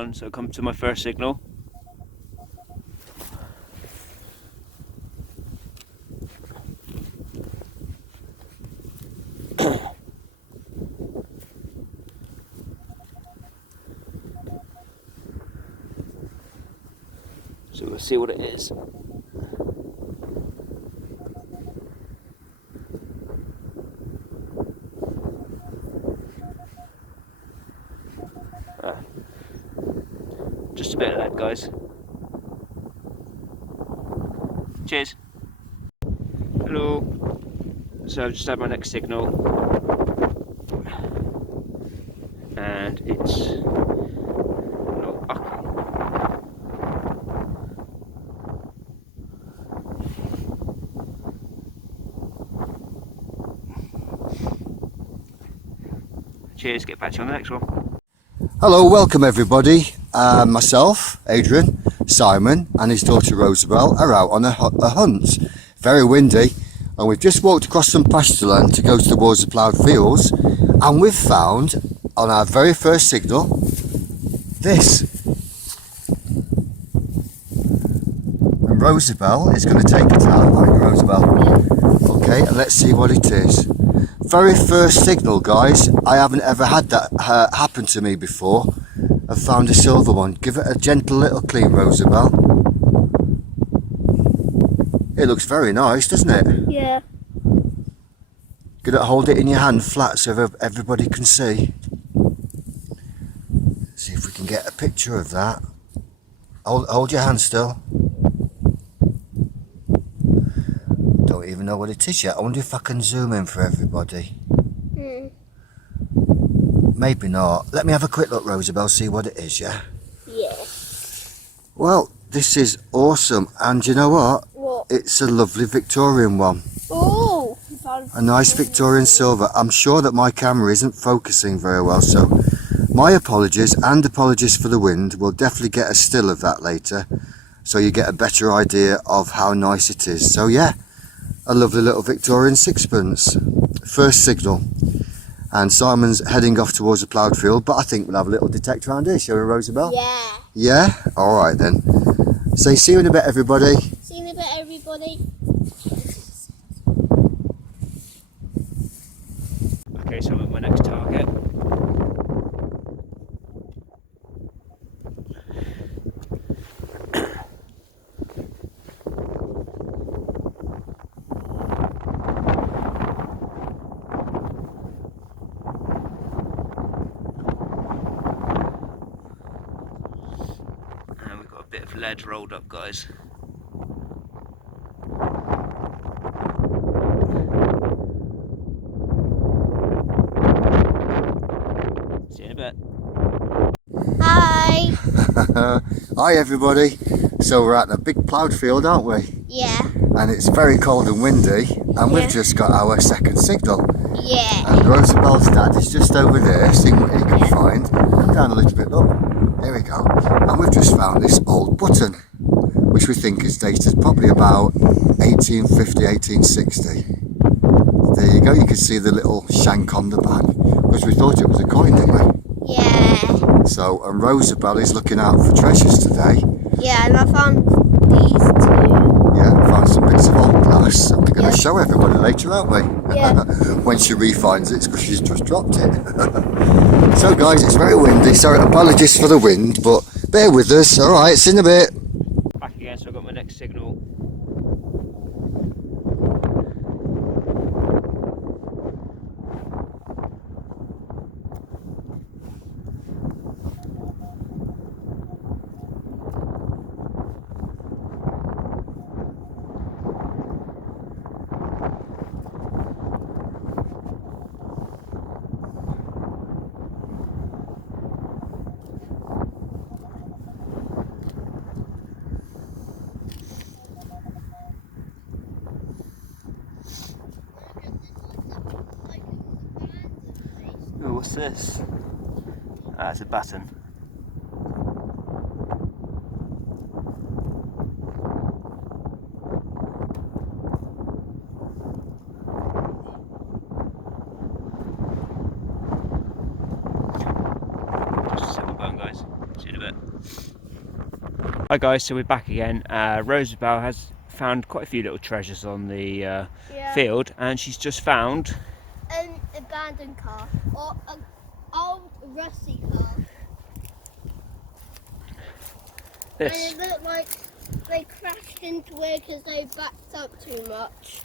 on, so come to my first signal. So we'll see what it is. Just a bit of lead, guys. Cheers. Hello. So I've just had my next signal, and it's no buckle. Cheers. Get back to you on the next one. Hello, welcome everybody. Myself, Adrian, Simon and his daughter Rosabelle are out on a hunt. Very windy, and we've just walked across some pasture land to go towards the ploughed fields, and we've found on our very first signal this. And Rosabelle is going to take it out, aren't you, Rosabelle? Okay, and let's see what it is. Very first signal, guys. I haven't ever had that happen to me before. I've found a silver one. Give it a gentle little clean, Rosabelle. It looks very nice, doesn't it? Yeah. Gonna hold it in your hand flat so everybody can see. See if we can get a picture of that. Hold your hand still. Don't even know what it is yet. I wonder if I can zoom in for everybody. Maybe not. Let me have a quick look, Rosabelle, see what it is, yeah? Yeah. Well, this is awesome, and you know what? What? It's a lovely Victorian one. Oh! A nice Victorian silver. I'm sure that my camera isn't focusing very well, so my apologies, and apologies for the wind. We'll definitely get a still of that later, so you get a better idea of how nice it is. So yeah, a lovely little Victorian sixpence. First signal. And Simon's heading off towards the ploughed field, but I think we'll have a little detect around here, shall we, Rosabelle? Yeah. Yeah? Alright then. So see you in a bit, everybody. See you in a bit, everybody. Okay, so I'm at my next target. And we've got a bit of lead rolled up, guys. See you in a bit. Hi. Hi everybody. So we're at a big ploughed field, aren't we? Yeah. And it's very cold and windy, and we've Yeah. just got our second signal. Yeah. And Rosabelle's dad is just over there, seeing what he can find. Come down a little bit, look. There we go. And we've just found this old button, which we think is dated probably about 1850, 1860. There you go, you can see the little shank on the back, because we thought it was a coin, didn't we? Yeah. So, and Rosabelle is looking out for treasures today. Yeah, and I found these two. Yeah, found some bits of old glass. We're going Yeah. to show everybody later, aren't we? Yeah. When she re-finds it, it's because she's just dropped it. So guys, it's very windy, so apologies for the wind, but bear with us. Alright, see you in a bit. Back again, so I've got my next signal. Oh, what's this? Ah, it's a baton. Just a silver bone, guys. See you in a bit. Hi guys, so we're back again. Rosabelle has found quite a few little treasures on the Yeah. field, and she's just found An abandoned car or an old rusty car. this. And it looked like they crashed into it because they backed up too much.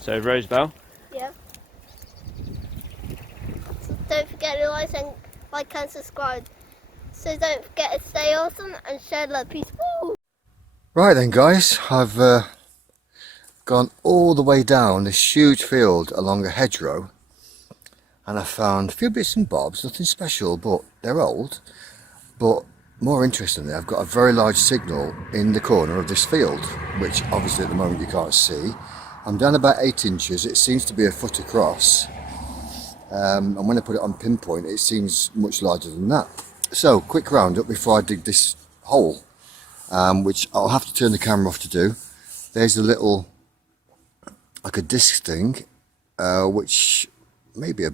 So Rosabelle, Yeah. So don't forget to like and subscribe. So don't forget to stay awesome and share love. Peace. Woo! Right then guys, I've gone all the way down this huge field along a hedgerow, and I found a few bits and bobs, nothing special, but they're old. But more interestingly, I've got a very large signal in the corner of this field, which obviously at the moment you can't see. I'm down about 8 inches, it seems to be a foot across, and when I put it on pinpoint it seems much larger than that. So quick roundup before I dig this hole, which I'll have to turn the camera off to do. There's a little, like a disc thing, which may be a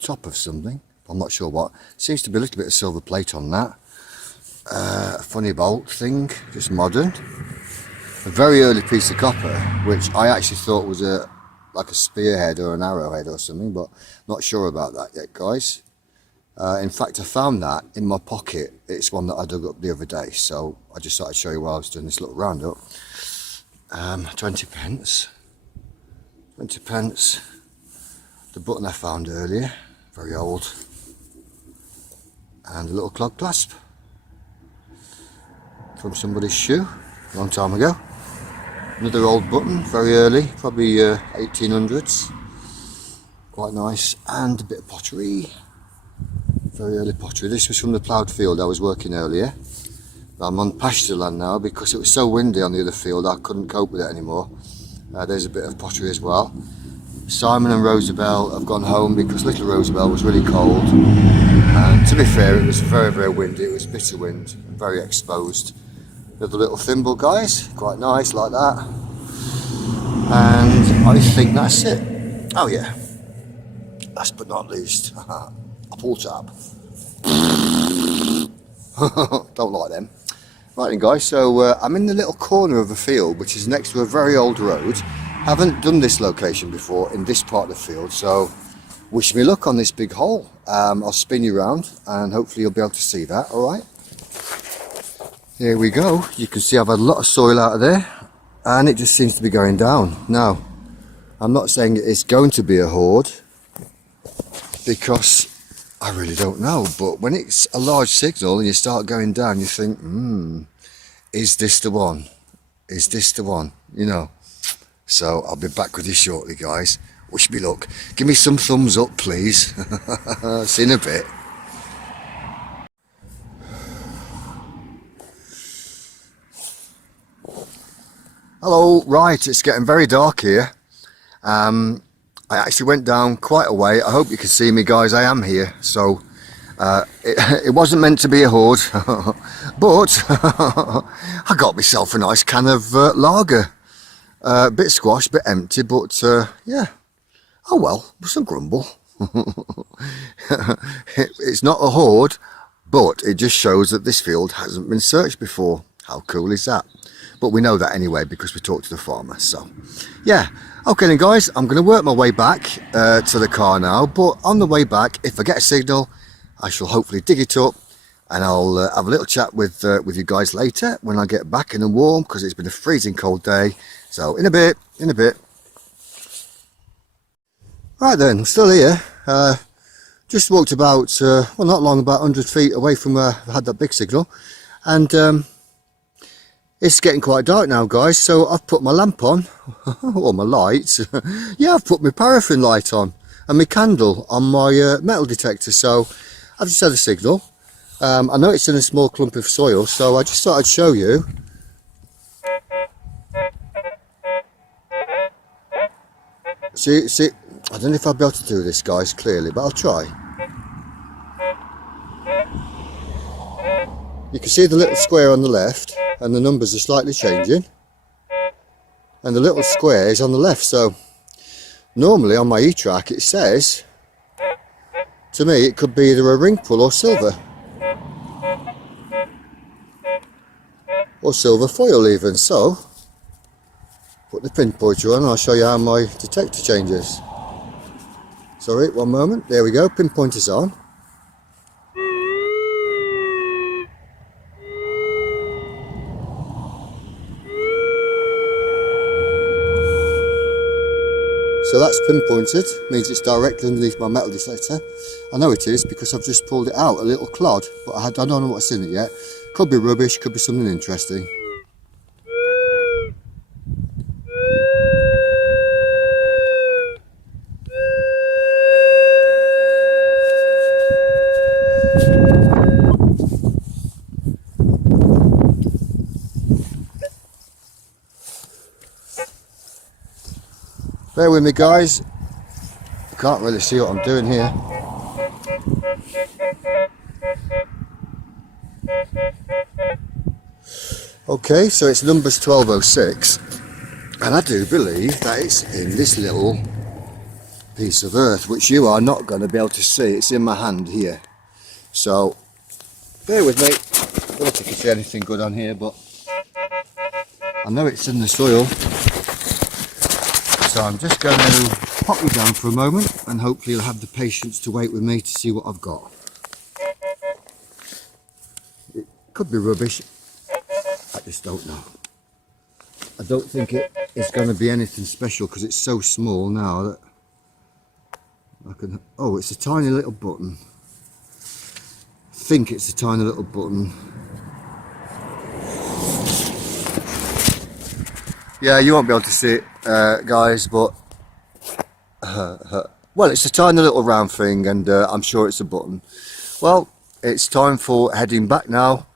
top of something, I'm not sure what. Seems to be a little bit of silver plate on that. A funny bolt thing, just modern. A very early piece of copper, which I actually thought was like a spearhead or an arrowhead or something, but not sure about that yet, guys. In fact, I found that in my pocket. It's one that I dug up the other day, so I just thought I'd show you while I was doing this little roundup. 20 pence. 20 pence. The button I found earlier, very old. And a little clog clasp from somebody's shoe, a long time ago. Another old button, very early, probably 1800s. Quite nice. And a bit of pottery. Very early pottery. This was from the ploughed field I was working earlier. I'm on pasture land now because it was so windy on the other field I couldn't cope with it anymore. There's a bit of pottery as well. Simon and Rosabelle have gone home because little Rosabelle was really cold. And to be fair, it was very, very windy. It was bitter wind, very exposed. Another little thimble, guys, quite nice like that. And I think that's it. Oh yeah, last but not least, a pull tab. Don't like them. Right then guys, so I'm in the little corner of a field which is next to a very old road. Haven't done this location before in this part of the field, so wish me luck on this big hole. I'll spin you around and hopefully you'll be able to see that, alright? Here we go. You can see I've had a lot of soil out of there and it just seems to be going down. Now, I'm not saying it's going to be a hoard because I really don't know, but when it's a large signal and you start going down, you think, is this the one? Is this the one? You know. So I'll be back with you shortly, guys. Wish me luck. Give me some thumbs up, please. See you in a bit. Hello, right, it's getting very dark here. I actually went down quite a way. I hope you can see me, guys. I am here. So it wasn't meant to be a hoard, but I got myself a nice can of lager. Bit squashed, bit empty, but yeah. Oh well, some grumble. It's not a hoard, but it just shows that this field hasn't been searched before. How cool is that? But we know that anyway because we talked to the farmer. So yeah, okay then guys, I'm going to work my way back to the car now, but on the way back, if I get a signal, I shall hopefully dig it up and I'll have a little chat with you guys later when I get back in the warm, because it's been a freezing cold day. So in a bit. Right then, I'm still here. Just walked about, well not long, about 100 feet away from where I had that big signal, and it's getting quite dark now, guys, so I've put my lamp on, or my light. Yeah, I've put my paraffin light on and my candle on my metal detector, so I've just had a signal. I know it's in a small clump of soil, so I just thought I'd show you. See, I don't know if I'll be able to do this, guys, clearly, but I'll try. You can see the little square on the left, and the numbers are slightly changing. And the little square is on the left, so normally on my E-track it says, to me, it could be either a ring pull or silver. or silver foil even. So put the pinpointer on and I'll show you how my detector changes. Sorry, one moment. There we go, pinpointer's on. So that's pinpointed, means it's directly underneath my metal detector. I know it is because I've just pulled it out, a little clod, but I don't know what's in it yet. Could be rubbish, could be something interesting. Bear with me guys, I can't really see what I'm doing here. Okay, so it's numbers 1206, and I do believe that it's in this little piece of earth, which you are not going to be able to see. It's in my hand here. So, bear with me. I don't think I can see anything good on here, but I know it's in the soil. So I'm just going to pop you down for a moment, and hopefully you'll have the patience to wait with me to see what I've got. It could be rubbish. I just don't know. I don't think it's going to be anything special because it's so small now that I can... Oh, it's a tiny little button. I think it's a tiny little button. Yeah, you won't be able to see it, guys, but... well, it's a tiny little round thing, and I'm sure it's a button. Well, it's time for heading back now,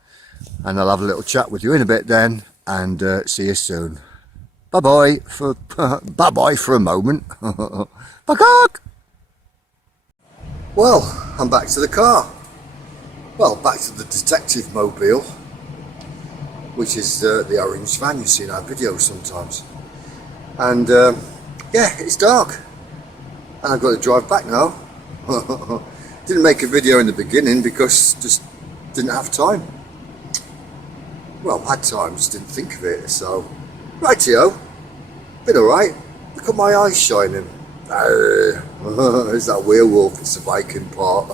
and I'll have a little chat with you in a bit then, and see you soon. Bye-bye for... bye-bye for a moment. Bye. Well, I'm back to the car. Well, back to the detective mobile, which is the orange van you see in our videos sometimes. And yeah, it's dark, and I've got to drive back now. Didn't make a video in the beginning because just didn't have time. Well, had time, just didn't think of it. So, rightio, been alright. Look at my eyes shining. There's that werewolf, it's the Viking part.